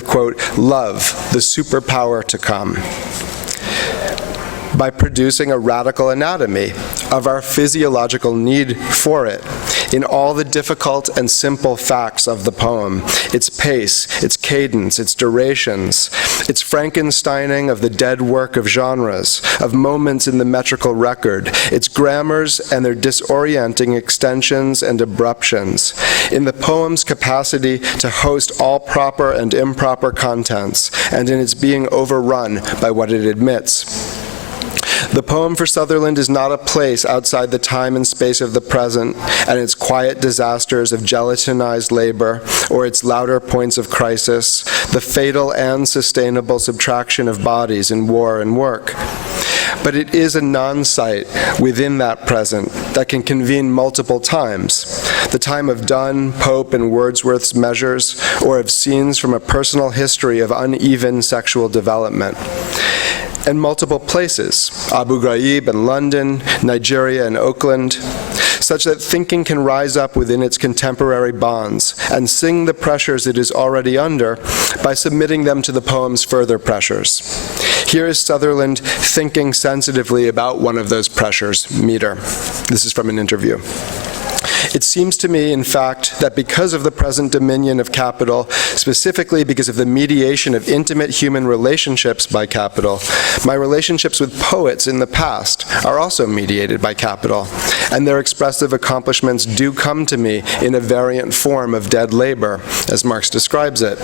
quote, love, the superpower to come, by producing a radical anatomy of our physiological need for it in all the difficult and simple facts of the poem, its pace, its cadence, its durations, its Frankensteining of the dead work of genres, of moments in the metrical record, its grammars and their disorienting extensions and abruptions, in the poem's capacity to host all proper and improper contents, and in its being overrun by what it admits. The poem for Sutherland is not a place outside the time and space of the present and its quiet disasters of gelatinized labor or its louder points of crisis, the fatal and sustainable subtraction of bodies in war and work. But it is a non-site within that present that can convene multiple times, the time of Donne, Pope, and Wordsworth's measures, or of scenes from a personal history of uneven sexual development. And multiple places, Abu Ghraib and London, Nigeria and Oakland, such that thinking can rise up within its contemporary bonds and sing the pressures it is already under by submitting them to the poem's further pressures. Here is Sutherland thinking sensitively about one of those pressures, meter. This is from an interview. It seems to me, in fact, that because of the present dominion of capital, specifically because of the mediation of intimate human relationships by capital, my relationships with poets in the past are also mediated by capital, and their expressive accomplishments do come to me in a variant form of dead labor, as Marx describes it.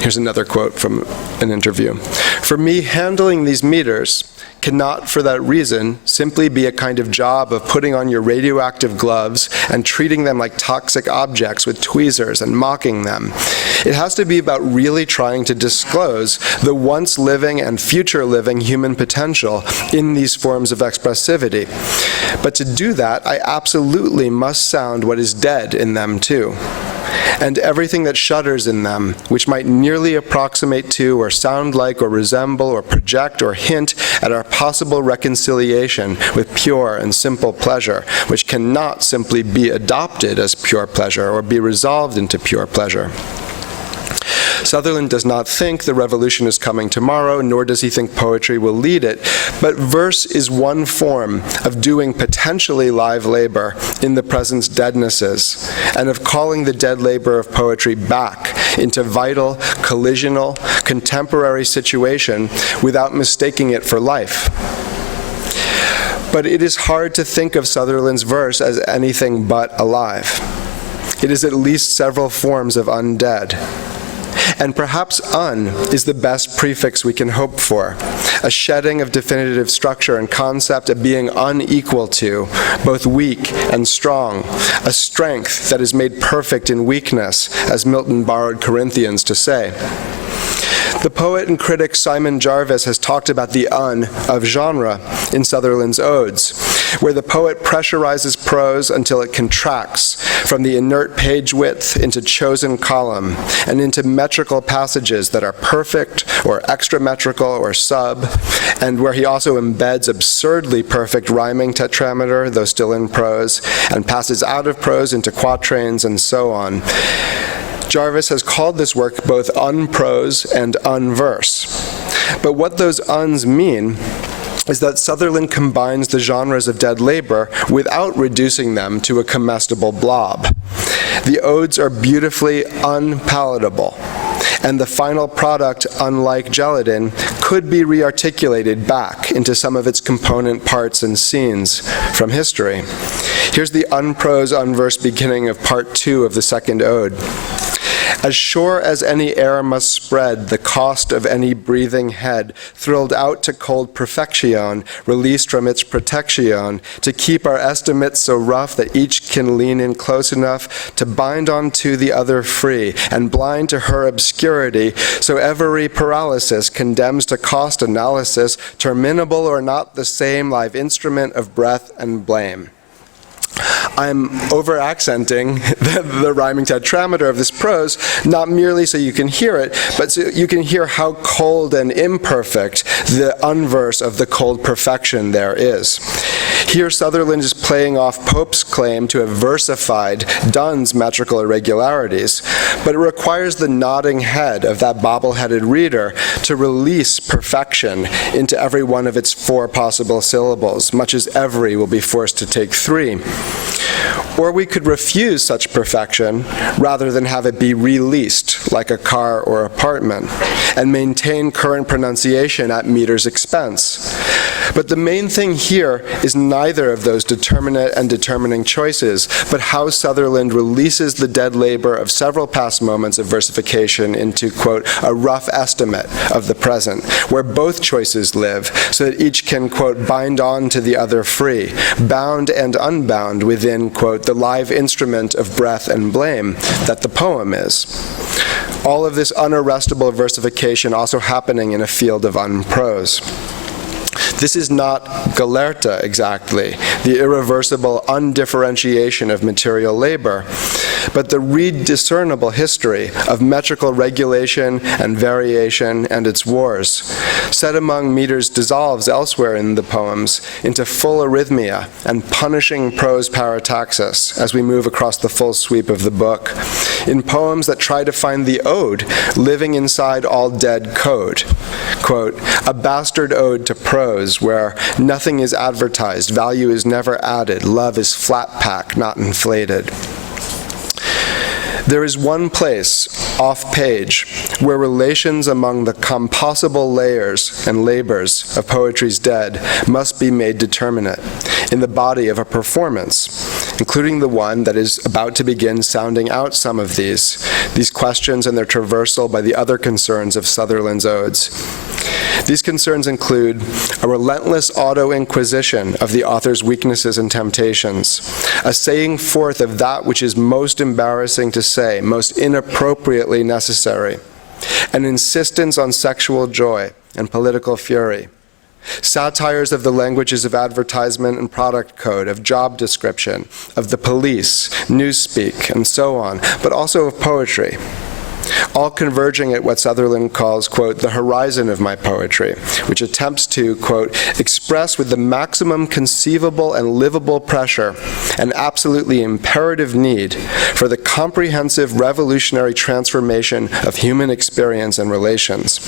Here's another quote from an interview. For me, handling these meters cannot, for that reason, simply be a kind of job of putting on your radioactive gloves and treating them like toxic objects with tweezers and mocking them. It has to be about really trying to disclose the once living and future living human potential in these forms of expressivity. But to do that, I absolutely must sound what is dead in them too. And everything that shudders in them, which might nearly approximate to or sound like or resemble or project or hint at our possible reconciliation with pure and simple pleasure, which cannot simply be adopted as pure pleasure or be resolved into pure pleasure. Sutherland does not think the revolution is coming tomorrow, nor does he think poetry will lead it, but verse is one form of doing potentially live labor in the present's deadnesses, and of calling the dead labor of poetry back into vital, collisional, contemporary situation without mistaking it for life. But it is hard to think of Sutherland's verse as anything but alive. It is at least several forms of undead. And perhaps un is the best prefix we can hope for, a shedding of definitive structure and concept, a being unequal to, both weak and strong, a strength that is made perfect in weakness, as Milton borrowed Corinthians to say. The poet and critic Simon Jarvis has talked about the un of genre in Sutherland's odes, where the poet pressurizes prose until it contracts from the inert page width into chosen column and into metrical passages that are perfect or extrametrical or sub, and where he also embeds absurdly perfect rhyming tetrameter, though still in prose, and passes out of prose into quatrains and so on. Jarvis has called this work both unprose and unverse. But what those uns mean is that Sutherland combines the genres of dead labor without reducing them to a comestible blob. The odes are beautifully unpalatable, and the final product, unlike gelatin, could be rearticulated back into some of its component parts and scenes from history. Here's the unprose, unverse beginning of part 2 of the second ode. As sure as any air must spread, the cost of any breathing head, thrilled out to cold perfection, released from its protection, to keep our estimates so rough that each can lean in close enough to bind onto the other free, and blind to her obscurity, so every paralysis condemns to cost analysis, terminable or not the same live instrument of breath and blame. I'm over-accenting the rhyming tetrameter of this prose, not merely so you can hear it, but so you can hear how cold and imperfect the unverse of the cold perfection there is. Here, Sutherland is playing off Pope's claim to have versified Donne's metrical irregularities, but it requires the nodding head of that bobble-headed reader to release perfection into every one of its 4 possible syllables, much as every will be forced to take 3. Or we could refuse such perfection rather than have it be released like a car or apartment, and maintain current pronunciation at meter's expense. But the main thing here is neither of those determinate and determining choices, but how Sutherland releases the dead labor of several past moments of versification into, quote, a rough estimate of the present, where both choices live, so that each can, quote, bind on to the other free, bound and unbound within, quote, the live instrument of breath and blame that the poem is. All of this unarrestable versification also happening in a field of unprose. This is not Galerta exactly, the irreversible undifferentiation of material labor, but the read-discernible history of metrical regulation and variation and its wars, set among meters dissolves elsewhere in the poems into full arrhythmia and punishing prose parataxis as we move across the full sweep of the book, in poems that try to find the ode living inside all dead code. Quote, a bastard ode to prose where nothing is advertised, value is never added, love is flat pack, not inflated. There is one place, off-page, where relations among the compossible layers and labors of poetry's dead must be made determinate in the body of a performance, including the one that is about to begin sounding out some of these questions and their traversal by the other concerns of Sutherland's odes. These concerns include a relentless auto-inquisition of the author's weaknesses and temptations, a saying forth of that which is most embarrassing to say, most inappropriately necessary, an insistence on sexual joy and political fury, satires of the languages of advertisement and product code, of job description, of the police, newspeak, and so on, but also of poetry, all converging at what Sutherland calls, quote, the horizon of my poetry, which attempts to, quote, express with the maximum conceivable and livable pressure an absolutely imperative need for the comprehensive revolutionary transformation of human experience and relations.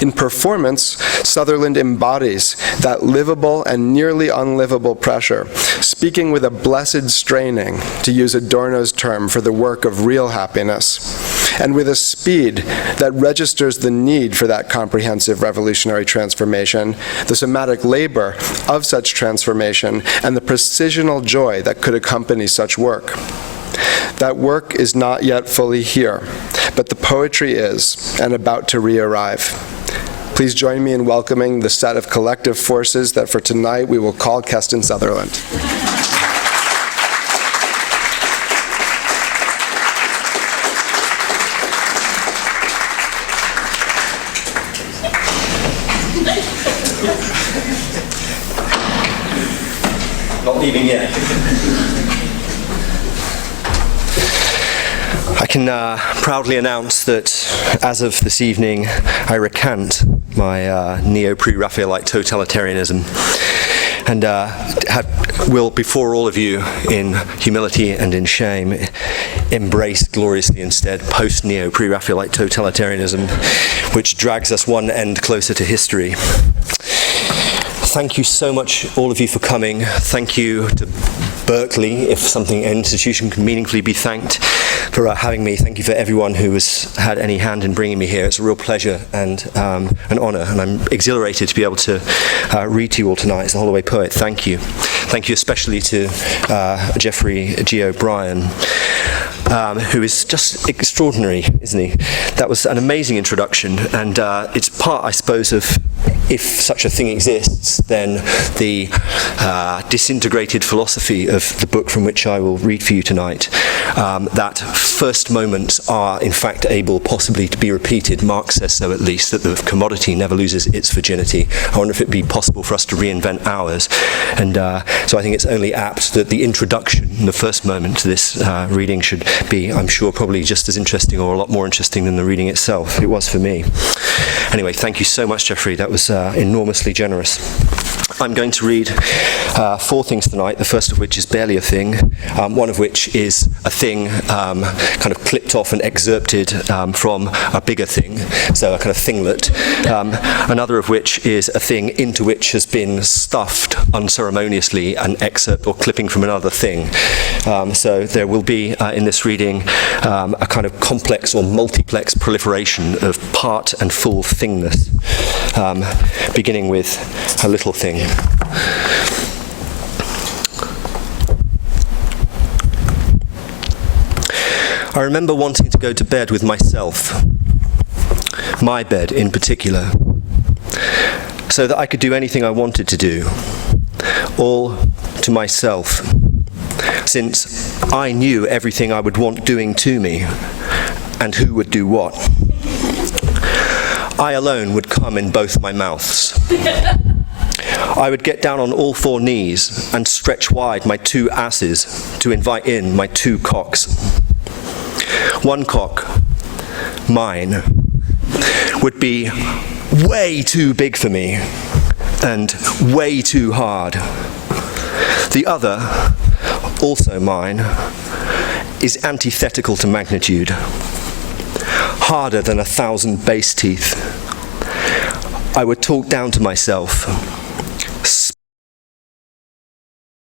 In performance, Sutherland embodies that livable and nearly unlivable pressure, speaking with a blessed straining, to use Adorno's term for the work of real happiness, and with a speed that registers the need for that comprehensive revolutionary transformation, the somatic labor of such transformation, and the precisional joy that could accompany such work. That work is not yet fully here, but the poetry is, and about to re-arrive. Please join me in welcoming the set of collective forces that for tonight we will call Keston Sutherland. Not leaving yet. I can proudly announce that as of this evening, I recant my neo-pre-Raphaelite totalitarianism and will, before all of you, in humility and in shame, embrace gloriously instead post-neo-pre-Raphaelite totalitarianism, which drags us one end closer to history. Thank you so much, all of you, for coming. Thank you to Berkeley, if something, an institution can meaningfully be thanked for having me. Thank you for everyone who has had any hand in bringing me here. It's a real pleasure and an honor, and I'm exhilarated to be able to read to you all tonight as a Holloway poet. Thank you. Thank you especially to Geoffrey G. O'Brien, who is just extraordinary, isn't he? That was an amazing introduction, and it's part, I suppose, of, if such a thing exists, then the disintegrated philosophy of the book from which I will read for you tonight, that first moments are in fact able possibly to be repeated. Marx says so, at least, that the commodity never loses its virginity. I wonder if it'd be possible for us to reinvent ours. And so I think it's only apt that the introduction, the first moment to this reading should be, I'm sure, probably just as interesting or a lot more interesting than the reading itself. It was for me. Anyway, thank you so much, Geoffrey. That was enormously generous. I'm going to read 4 things tonight, the first of which is barely a thing, one of which is a thing kind of clipped off and excerpted from a bigger thing, so a kind of thinglet, another of which is a thing into which has been stuffed unceremoniously an excerpt or clipping from another thing. So there will be in this reading a kind of complex or multiplex proliferation of part and full thingness, beginning with a little thing. I remember wanting to go to bed with myself, my bed in particular, so that I could do anything I wanted to do, all to myself, since I knew everything I would want doing to me, and who would do what. I alone would come in both my mouths. I would get down on all 4 knees and stretch wide my 2 asses to invite in my 2 cocks. One cock, mine, would be way too big for me and way too hard. The other, also mine, is antithetical to magnitude, harder than 1,000 base teeth. I would talk down to myself,